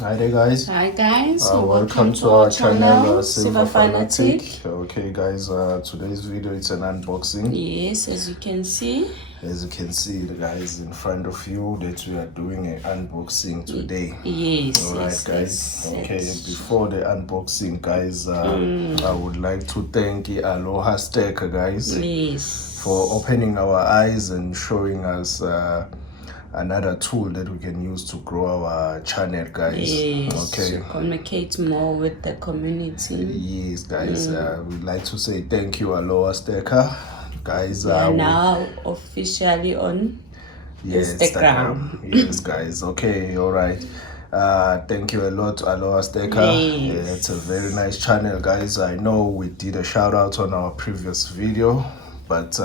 Hi there, guys. Hi guys, Welcome to our channel, Silver Fanatic. Fanatic. Okay, guys, today's video it's an unboxing. Yes, as you can see, the guys in front of you that we are doing an unboxing today. Yes. All right, yes, guys. yes, Okay, yes. before the unboxing, guys, I would like to thank the Aloha Stacker, guys, Yes. for opening our eyes and showing us another tool that we can use to grow our channel, guys. Yes. Okay, To communicate more with the community. yes, guys. We'd like to say thank you, Aloha Stacker, guys. We are now officially on Instagram. Yes, guys. Okay, all right. Thank you a lot, Aloha Stacker. Yes. Yeah, it's a very nice channel, guys. I know we did a shout out on our previous video, but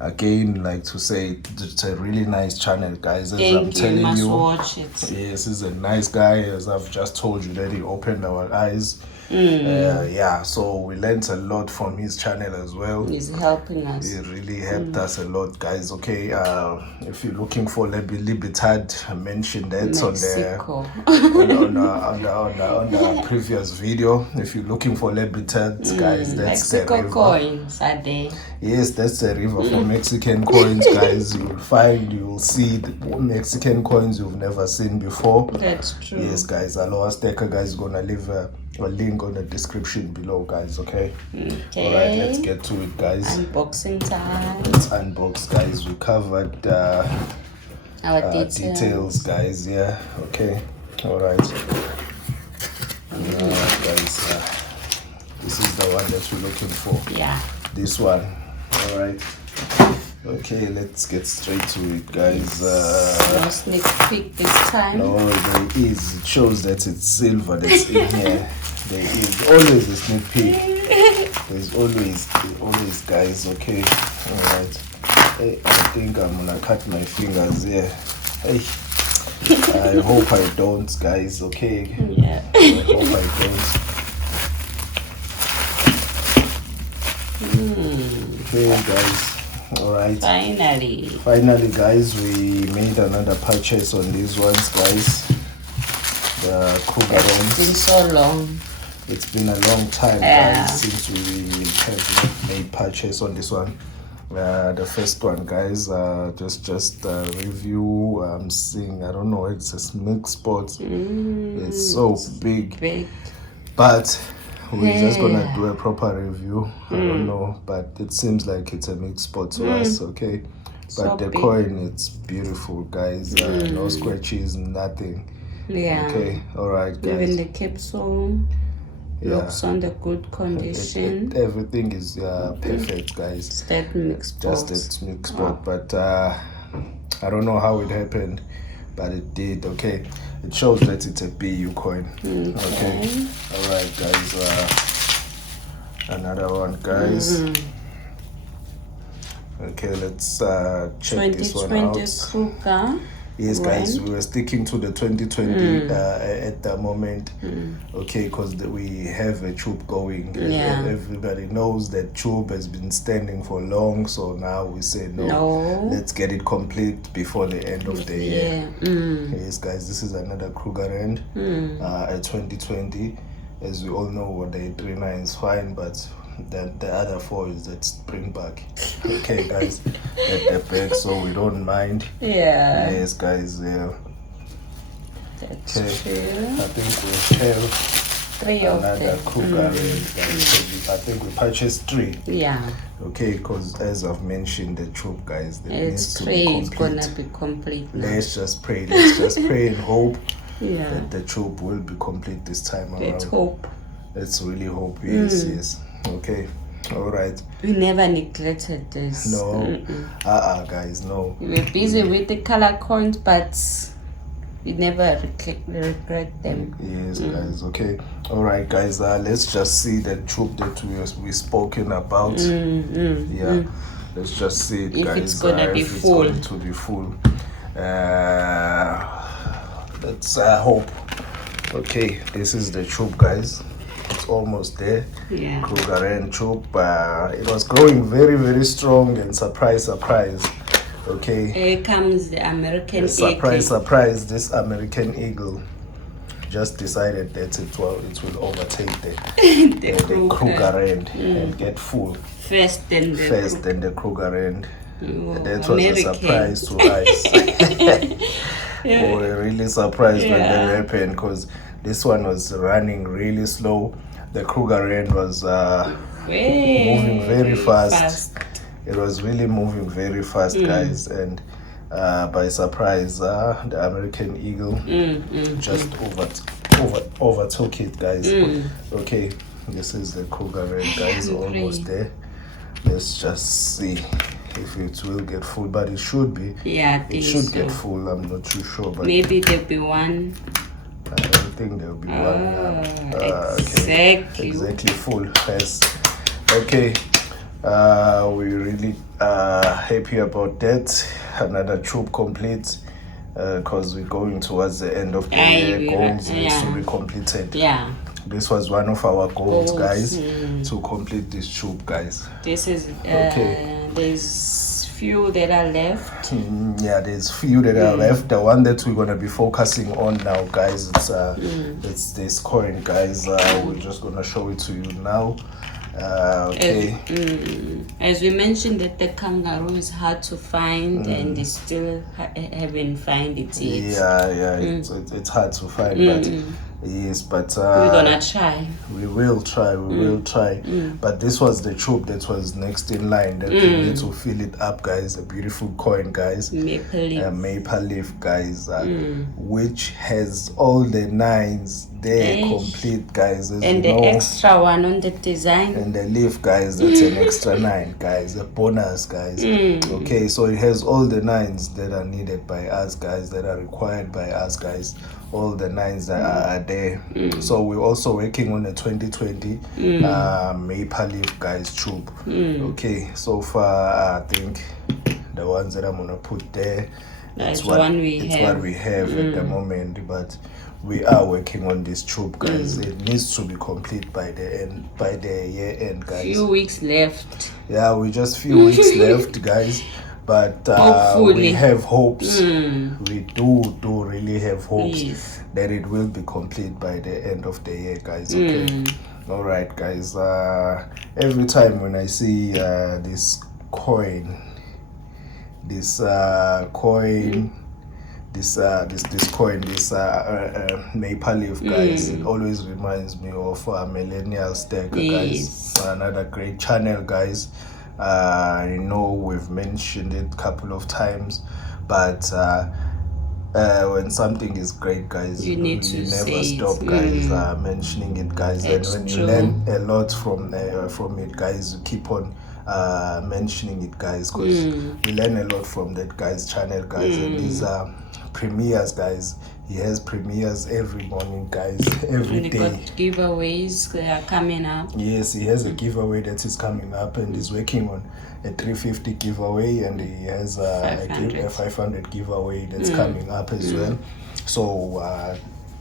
again, like to say it's a really nice channel, guys. As I'm telling must you, watch it. yes, he's a nice guy. As I've just told you that he opened our eyes. Yeah, so we learned a lot from his channel as well. He's helping us. It really helped us a lot, guys. Okay, if you're looking for Libitad, I mentioned that Mexico. on the previous video. If you're looking for Libitad, guys, that's the Mexico river. coins are there. Yes, that's the river for Mexican coins, guys. You'll see the Mexican coins you've never seen before. That's true. Yes, guys. Aloha Stacker, guys, gonna leave a link on the description below, guys. Okay. Okay. All right, let's get to it, guys. Unboxing time. Let's unbox, guys. We covered Our details, guys. Yeah. Okay. All right. Guys. This is the one that we're looking for. Yeah. This one. All right. Okay, let's get straight to it, guys. No sneak peek this time. No, there is. It shows that it's silver that's in here. There is always a sneak peek. There's always, guys. Okay, all right. Hey, I think I'm gonna cut my fingers here. Hey, I hope I don't, guys. Okay. Yeah. I hope I don't. Okay, guys. All right. Finally, guys, we made another purchase on these ones, guys. The Krugerrand. It's been so long. It's been a long time, guys, since we have made purchase on this one. The first one, guys, just review. I'm seeing, I don't know, it's a mixed spot. It's so big, but we're just gonna do a proper review. I don't know, but it seems like it's a mixed spot to us. Okay, but So the big. coin, it's beautiful, guys. No scratches, nothing. Yeah. Okay, all right, guys. Even the capsule looks on the good condition. Everything is perfect, guys. It's that mixed box. Just that mixed spot, but I don't know how it happened, but it did. Okay, it shows that it's a BU coin. Okay. All right, guys. Another one, guys. Okay, let's check this one out. 2020 Kruger. Yes, guys, we were sticking to the 2020 at the moment. Okay, because we have a tube going. Yeah. Everybody knows that tube has been standing for long, so now we say no. Let's get it complete before the end of the year. Yes, guys, this is another Krugerrand at 2020. As we all know, what the 39 is fine, but the other four is that spring back. Okay, guys, at the back, so we don't mind. Yeah. Yes, guys. Yeah. That's Okay. true. I think we have 3 of another them. Krugerrand, guys. I think we purchased 3. Yeah. Okay, because as I've mentioned, the tube, guys, that needs It's to 3. be It's complete. gonna be complete now. Let's just pray. Let's just pray and hope Yeah. that the tube will be complete this time around. Let's hope. Let's really hope. Yes, yes. Okay. All right. We never neglected this. No. Guys, no. We were busy with the color coins, but we never regret them. Yes, guys. Okay. All right, guys. Let's just see the tube that we spoken about. Yeah. Let's just see it, If guys. it's gonna be if it's full. going to be full. Let's hope. Okay, this is the tube, guys. It's almost there. Yeah. Krugerrand tube. It was growing very, very strong, and surprise. Okay. Here comes the American Surprise, eagle. surprise, this American eagle. just decided that it will overtake the Krugerrand. Krugerrand and get full First than the Krugerrand. That was American. a surprise to us. We were really surprised when that happened, because this one was running really slow. The Krugerrand was moving very fast. It was really moving very fast, guys, and by surprise, the American Eagle just overtook it, guys. Okay, this is the Krugerrand, guys, almost there. Let's just see if it will get full, but it should be. Yeah, it should get full. I'm not too sure, but maybe there'll be one. I don't think there'll be one. Exactly full. Yes. Okay. We really happy about that. Another troop complete, because we're going towards the end of the year. Goals needs to be completed. Yeah. This was one of our goals, guys, to complete this troop, guys. This is okay. There's few that are left. Yeah, there's few that are left. The one that we're gonna be focusing on now, guys, it's this coin, guys. We're just gonna show it to you now. Okay. As we mentioned, that the kangaroo is hard to find, and they still haven't found it yet. Yeah, it's hard to find, but yes, but we're gonna try. We will try. But this was the troop that was next in line that we need to fill it up, guys. A beautiful coin, guys. Maple leaf, guys, which has all the nines there complete, guys. As and the extra one on the design. And the leaf, guys, that's an extra 9, guys. A bonus, guys. Okay, so it has all the 9s that are needed by us, guys, that are required by us, guys. All the 9s that are there. So we're also working on a 2020 maple leaf, guys, troop. Okay, so far I think the ones that I'm gonna put there, it's what we have at the moment, but we are working on this troop, guys. It needs to be complete by the year end, guys. Few weeks left. Yeah, we just few weeks left, guys. But we have hopes. We do really have hopes that it will be complete by the end of the year, guys. Okay. All right, guys. Every time when I see this coin, this maple leaf, guys, it always reminds me of Millennial Stack, guys. Another great channel, guys. I know we've mentioned it a couple of times, but when something is great, guys, you need to never stop, guys, mentioning it, guys. It's and when you learn a lot from it, guys, you keep on mentioning it, guys, because we learn a lot from that guy's channel, guys. And these are premieres, guys. He has premieres every morning, guys, every day. Got giveaways that are coming up. Yes, he has a giveaway that is coming up, and he's working on a 350 giveaway, and he has a 500 giveaway that's coming up as well. So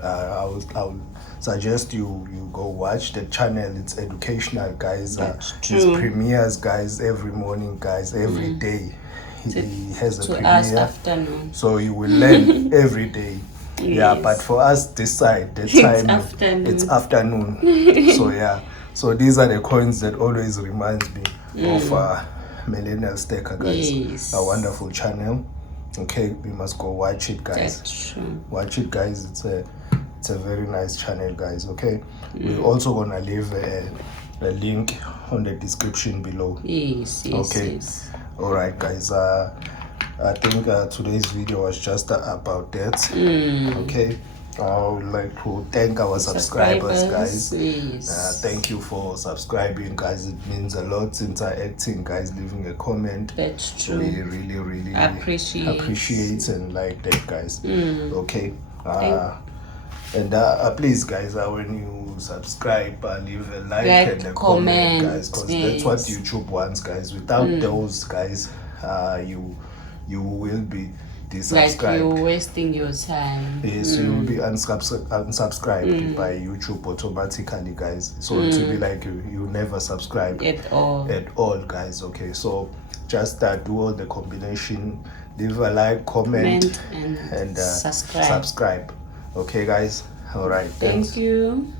I would suggest you go watch the channel. It's educational, guys. His premieres, guys, every morning, guys, every day. He has a premiere, afternoon. so you will learn every day. Yeah, but for us this side, the time it's afternoon. So yeah, so these are the coins that always reminds me of Millennial Stacker, guys. A wonderful channel. Okay, we must go watch it, guys. That's true. Watch it, guys. It's a very nice channel, guys. Okay, we're also gonna leave a link on the description below. Yes. All right, guys. I think today's video was just about that. Okay, I would like to thank our subscribers, guys. Yes. Thank you for subscribing, guys. It means a lot. Interacting, guys, leaving a comment. That's true. We really appreciate and like that, guys. Okay. And please, guys, when you subscribe, leave a like and a comment, guys, because that's what YouTube wants, guys. Without those, guys, you will be unsubscribed. Like you're wasting your time. Yes, you will be unsubscribed by YouTube automatically, guys. So it will be like you never subscribe at all, guys. Okay, so just do all the combination, leave a like, comment and subscribe. Okay, guys, All right. Thank you.